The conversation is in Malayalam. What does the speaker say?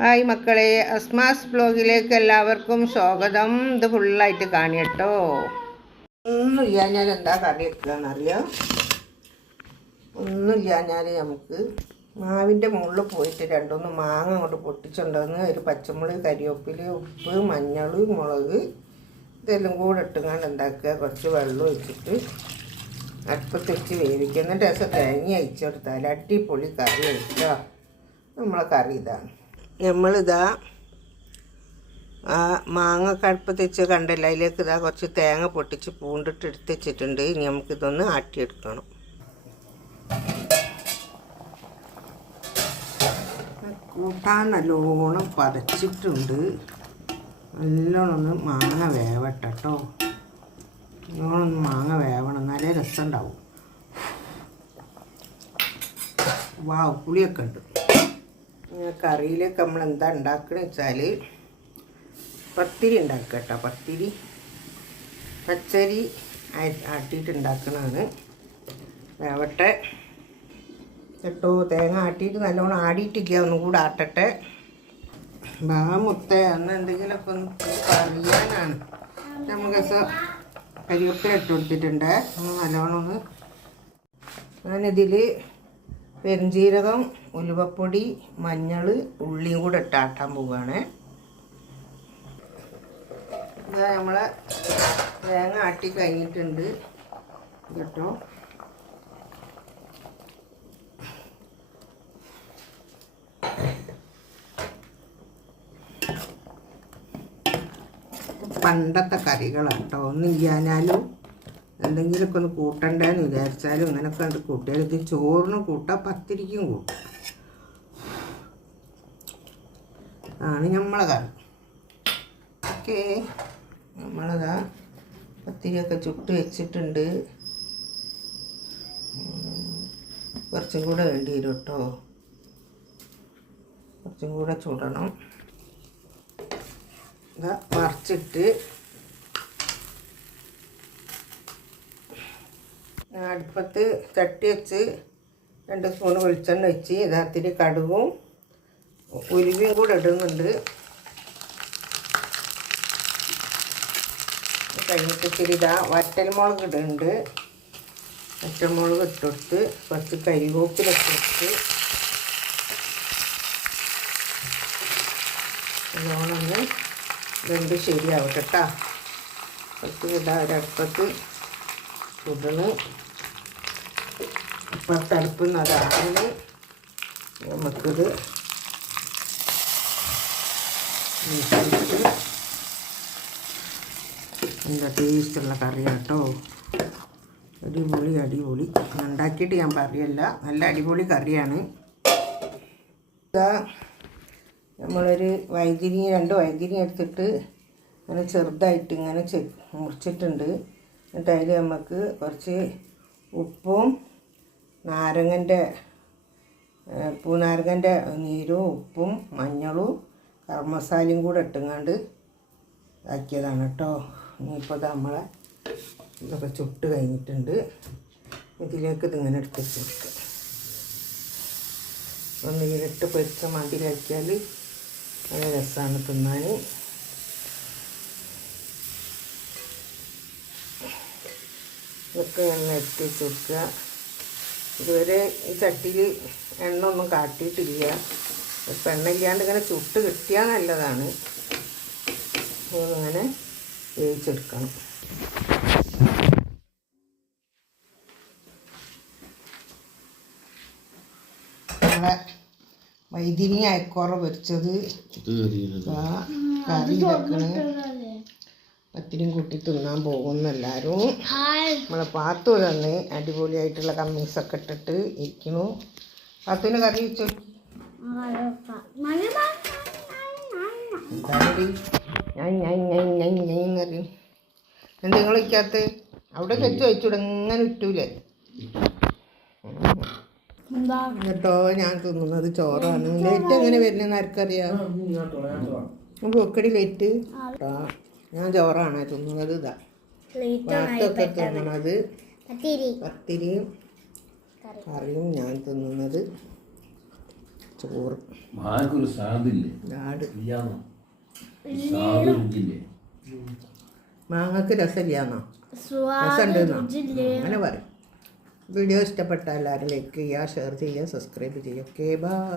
ഹായ് മക്കളെ, അസ്മാസ് ബ്ലോഗിലേക്ക് എല്ലാവർക്കും സ്വാഗതം. ഇത് ഫുള്ളായിട്ട് കാണി കേട്ടോ. ഒന്നുമില്ല ഞാൻ എന്താ കറി വെക്കുകയെന്നറിയാം. ഒന്നുമില്ല ഞാൻ നമുക്ക് മാവിൻ്റെ മുകളിൽ പോയിട്ട് രണ്ടൊന്ന് മാങ്ങ അങ്ങോട്ട് പൊട്ടിച്ചുകൊണ്ടുവന്ന് ഒരു പച്ചമുളക്, കരിവേപ്പില, ഉപ്പ്, മഞ്ഞൾ, മുളക് ഇതെല്ലാം കൂടെ ഇട്ടുകൊണ്ട് ഉണ്ടാക്കുക. കുറച്ച് വെള്ളം ഒഴിച്ചിട്ട് അടുപ്പത്ത് വെച്ച് വേവിക്കുക. എന്നിട്ട് രസം തേങ്ങ അയച്ചു കൊടുത്താൽ അടിപൊളി കറി കഴിക്കുക. നമ്മളെ കറി ഇതാണ്. നമ്മളിതാ ആ മാങ്ങ അടുപ്പത്ത് വെച്ച് കണ്ടല്ലോ, അതിലേക്ക് ഇതാ കുറച്ച് തേങ്ങ പൊട്ടിച്ച് പൂണ്ടിട്ട് എടുത്ത് വെച്ചിട്ടുണ്ട്. ഇനി നമുക്കിതൊന്ന് ആട്ടിയെടുക്കണം. കൂട്ടാൻ നല്ലോണം പതച്ചിട്ടുണ്ട്. നല്ലോണം ഒന്ന് മാങ്ങ വേവട്ടോ. നല്ലോണം ഒന്ന് മാങ്ങ വേവണം, നല്ല രസം ഉണ്ടാവും. വാവ്, പുളിയൊക്കെ ഉണ്ട്. കറിയിലേക്ക് നമ്മൾ എന്താ ഉണ്ടാക്കണമെന്ന് വെച്ചാൽ പത്തിരി ഉണ്ടാക്കുക കേട്ടോ. പത്തിരി പച്ചരി ആട്ടിയിട്ട് ഉണ്ടാക്കണതാണ്. വേവട്ടെ കേട്ടോ. തേങ്ങ ആട്ടിയിട്ട് നല്ലോണം ആടിയിട്ടില്ല, ഒന്നും കൂടെ ആട്ടട്ടെ. മുത്ത അന്ന് എന്തെങ്കിലുമൊക്കെ ഒന്ന് അറിയാനാണ്. നമുക്ക് കരിവേപ്പില ഇട്ട് കൊടുത്തിട്ടുണ്ട്. നല്ലോണം ഒന്ന് ഞാനിതിൽ പെരുംജീരകം, ഉലുവപ്പൊടി, മഞ്ഞൾ, ഉള്ളിയും കൂടെ ഇട്ടാട്ടാൻ പോവുകയാണ്. ഇതാ നമ്മളെ തേങ്ങ ആട്ടി കഴിഞ്ഞിട്ടുണ്ട് കേട്ടോ. പണ്ടത്തെ കറികളാണ് കേട്ടോ. ഒന്നും ഇല്ലാഞ്ഞാലും എന്തെങ്കിലുമൊക്കെ ഒന്ന് കൂട്ടണ്ടെന്ന് വിചാരിച്ചാലും ഇങ്ങനെയൊക്കെ ഉണ്ട് കൂട്ടിയാൽ. ഇത് ചോറിനും കൂട്ടാം, പത്തിരിക്കും കൂട്ടാം. ആണ് നമ്മളെ കറി. ഓക്കെ, നമ്മളതാ പത്തിരിയൊക്കെ ചുട്ട് വെച്ചിട്ടുണ്ട്. കുറച്ചും കൂടെ വേണ്ടി വരും കേട്ടോ. കുറച്ചും കൂടെ ചുടണം. ഇതാ മറിച്ചിട്ട് അടുപ്പത്ത് ചട്ടി വെച്ച് 2 സ്പൂൺ വെളിച്ചെണ്ണ വെച്ച് ഇതാത്തിരി കടുകും ഉലുവയും കൂടെ ഇടുന്നുണ്ട്. കഴിഞ്ഞിട്ട് ഇത്തിരി ഇതാ വറ്റൽമുളക് ഇടുന്നുണ്ട്. വറ്റൽമുളക് ഇട്ടുകൊടുത്ത് കുറച്ച് കരിവേപ്പില ഇട്ടുകൊടുത്ത് നല്ലോണം വെന്ത് ശരിയാവട്ടെ കേട്ടോ. കുറച്ച് ഇതാ ഒരടുപ്പത്ത് ചുടണ്. ഇപ്പുറത്തെ അടുപ്പിൽ നിന്ന് അതാണ് നമുക്കിത് എന്താ ടേസ്റ്റുള്ള കറിയാണ് കേട്ടോ. അടിപൊളി അടിപൊളി. ഉണ്ടാക്കിയിട്ട് ഞാൻ പറയല്ല, നല്ല അടിപൊളി കറിയാണ്. ഇതാ നമ്മളൊരു വൈതിരി 2 വൈതിരി എടുത്തിട്ട് അങ്ങനെ ചെറുതായിട്ട് ഇങ്ങനെ മുറിച്ചിട്ടുണ്ട്. എന്നിട്ട് അതിൽ നമുക്ക് കുറച്ച് ഉപ്പും പൂനാരങ്ങൻ്റെ നീരും ഉപ്പും മഞ്ഞളും ഗരം മസാലയും കൂടെ ഇട്ടുങ്ങാണ്ട് ആക്കിയതാണ് കേട്ടോ. ഇനിയിപ്പോൾ നമ്മളെ ഇതൊക്കെ ചുട്ട് കഴിഞ്ഞിട്ടുണ്ട്. ഇതിലേക്ക് ഇതിങ്ങനെ എടുത്ത് വെച്ച് കൊടുക്കുക. ഒന്നിട്ട് പൊരിച്ച മതിലാക്കിയാൽ നല്ല രസമാണ് തിന്നാൻ. ഇതൊക്കെ എണ്ണ എടുത്ത് വെച്ച് കൊടുക്കുക. ഇതുവരെ ഈ ചട്ടിയിൽ എണ്ണ ഒന്നും കാട്ടിയിട്ടില്ല. ഇപ്പം എണ്ണ ഇല്ലാണ്ട് ഇങ്ങനെ ചുട്ട് കിട്ടിയാൽ നല്ലതാണ്. അങ്ങനെ വേവിച്ചെടുക്കണം. നമ്മളെ വൈതിരി അയക്കോറ പൊരിച്ചത് കറി വെക്കണ്. പത്തിരിയും കൂട്ടി തിന്നാൻ പോകുന്ന എല്ലാവരും. നമ്മളെ പാത്തു തന്നെ അടിപൊളിയായിട്ടുള്ള കമ്മീസൊക്കെ ഇട്ടിട്ട് ഇരിക്കണു. പാത്തുവിന് കറി വെച്ചു. എന്നറിയും എന്തെങ്കിലും വയ്ക്കാത്ത അവിടെ വെച്ച് വെച്ചൂടെ ഇങ്ങനെ ഇട്ടൂലേ കേട്ടോ. ഞാൻ തിന്നുന്നത് ചോറാണ്. ലേറ്റ് എങ്ങനെ വരുന്നതെന്ന് ആർക്കറിയാം. പൊക്കടി ലേറ്റ് കേട്ടോ. ഞാൻ ചോറാണ് തിന്നുന്നത്. ഇതാ ഭാത്തൊക്കെ തിന്നണത് പത്തിരിയും കറിയും ഞാൻ തിന്നുന്നത്. ചോറ് മാങ്ങക്കൊരു സ്വാദില്ലേ? നാട് ഇല്ലാന്നോ? സ്വാദ് രുചിയില്ലേ? മാങ്ങക്ക് രസമില്ലാന്നോ? രസമുണ്ടെന്നോ? അങ്ങനെ പറയും. വീഡിയോ ഇഷ്ടപ്പെട്ട എല്ലാവരും ലൈക്ക് ചെയ്യുക, ഷെയർ ചെയ്യുക, സബ്സ്ക്രൈബ് ചെയ്യുക. Okay bye.